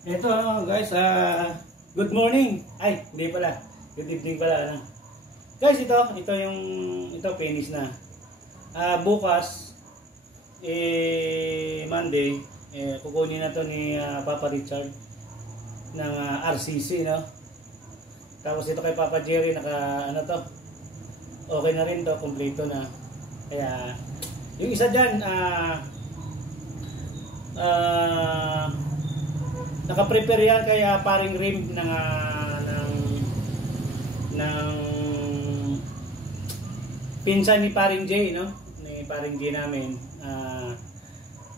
Ito guys, good morning. Ay, hindi pala. Good evening pala. Ano. Guys, ito finish na. Bukas, Monday, kukunin na to ni Papa Richard ng RCC, no? Tapos ito kay Papa Jerry, okay na rin to, kompleto na. Kaya, yung isa dyan, naka-prepare yan kaya paring rim ng pinsan ni paring J, no? Ni paring J namin.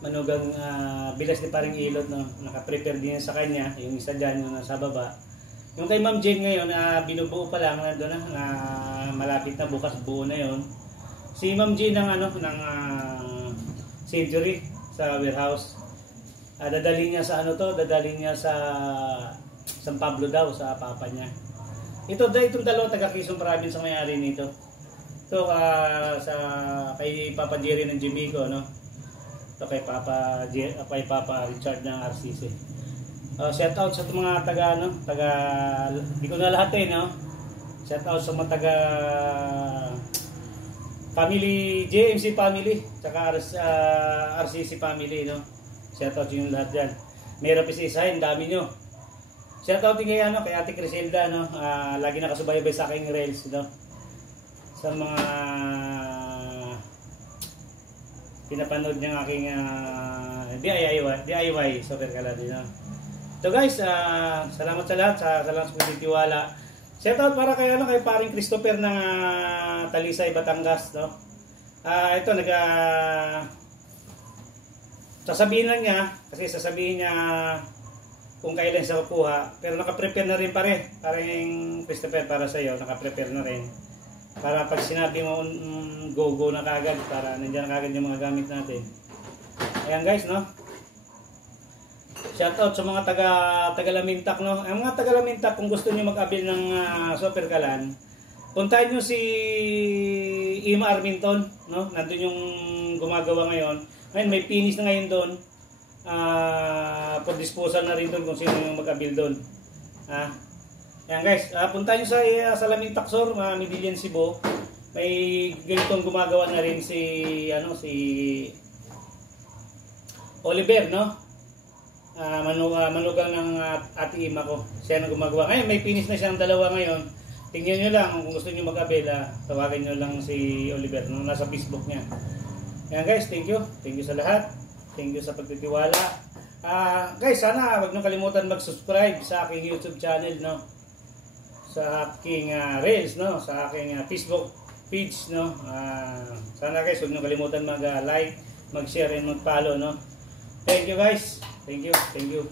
Manugang bilas ni paring Ilot, no? Naka-prepare din sa kanya, yung isa diyan yung nasa baba. Yung kay Ma'am Jane ngayon, binubuo pa lang nandoon na, malapit na, bukas buo na yon. Si Ma'am Jane ng Century sa warehouse. Dadalhin niya sa dadalhin niya sa San Pablo daw, sa papa niya. Itong dalawa taga Quezon Province ang may-ari nito. Ito kay Papa Jerry ng Jimico, no? Ito kay Papa Richard ng RCC. Shout out sa mga di ko na lahat no? Shout out sa mga taga family, JMC family, saka RCC family, no? Shoutout yung lahat dyan. Mayroon isa-isahin, dami nyo. Shoutout din kay Ate Criselda, no? Lagi nakasubaybay sa aking reels, no? Sa mga pinapanood ng aking DIY Super Kaladi, no? So guys, salamat sa lahat, salamat sa pagtitiwala. Shoutout para kay paring Christopher ng Talisay, Batangas, no? Ito sasabihin lang niya, kasi sasabihin niya kung kailan siya kukuha, pero naka-prepare na rin parang Christopher, para sa iyo, naka-prepare na rin. Para pag sinabi mo go na kagad, para nandiyan na kagad yung mga gamit natin. Ayan guys, no? Shout out sa mga taga Lamintak, no? Ang mga taga Lamintak, kung gusto niyo mag-avail ng Super Kalan, puntahan niyo si Ima Arminton, no? Nandun yung gumagawa ngayon. Ngayon, may finish na ngayon doon. For disposal na rin doon kung sino yung mag-avail doon. Ayan guys, punta nyo sa Lamintak Sur, Midillian, Cebu. May ganitong gumagawa na rin si Oliver, no? Manugang ng ate Ima ko. Siya na gumagawa. Ngayon, may finish na siyang dalawa ngayon. Tingnan nyo lang, kung gusto nyo mag-avail, tawagan nyo lang si Oliver, no? Nasa Facebook niya. Ayan guys, thank you. Thank you sa lahat. Thank you sa pagtitiwala. Guys, sana wag niyo kalimutan mag-subscribe sa aking YouTube channel, no? Sa aking Reels, no? Sa aking Facebook page, no? Sana guys, wag niyo kalimutan mag-like, mag-share, and mag-follow, no? Thank you guys. Thank you. Thank you.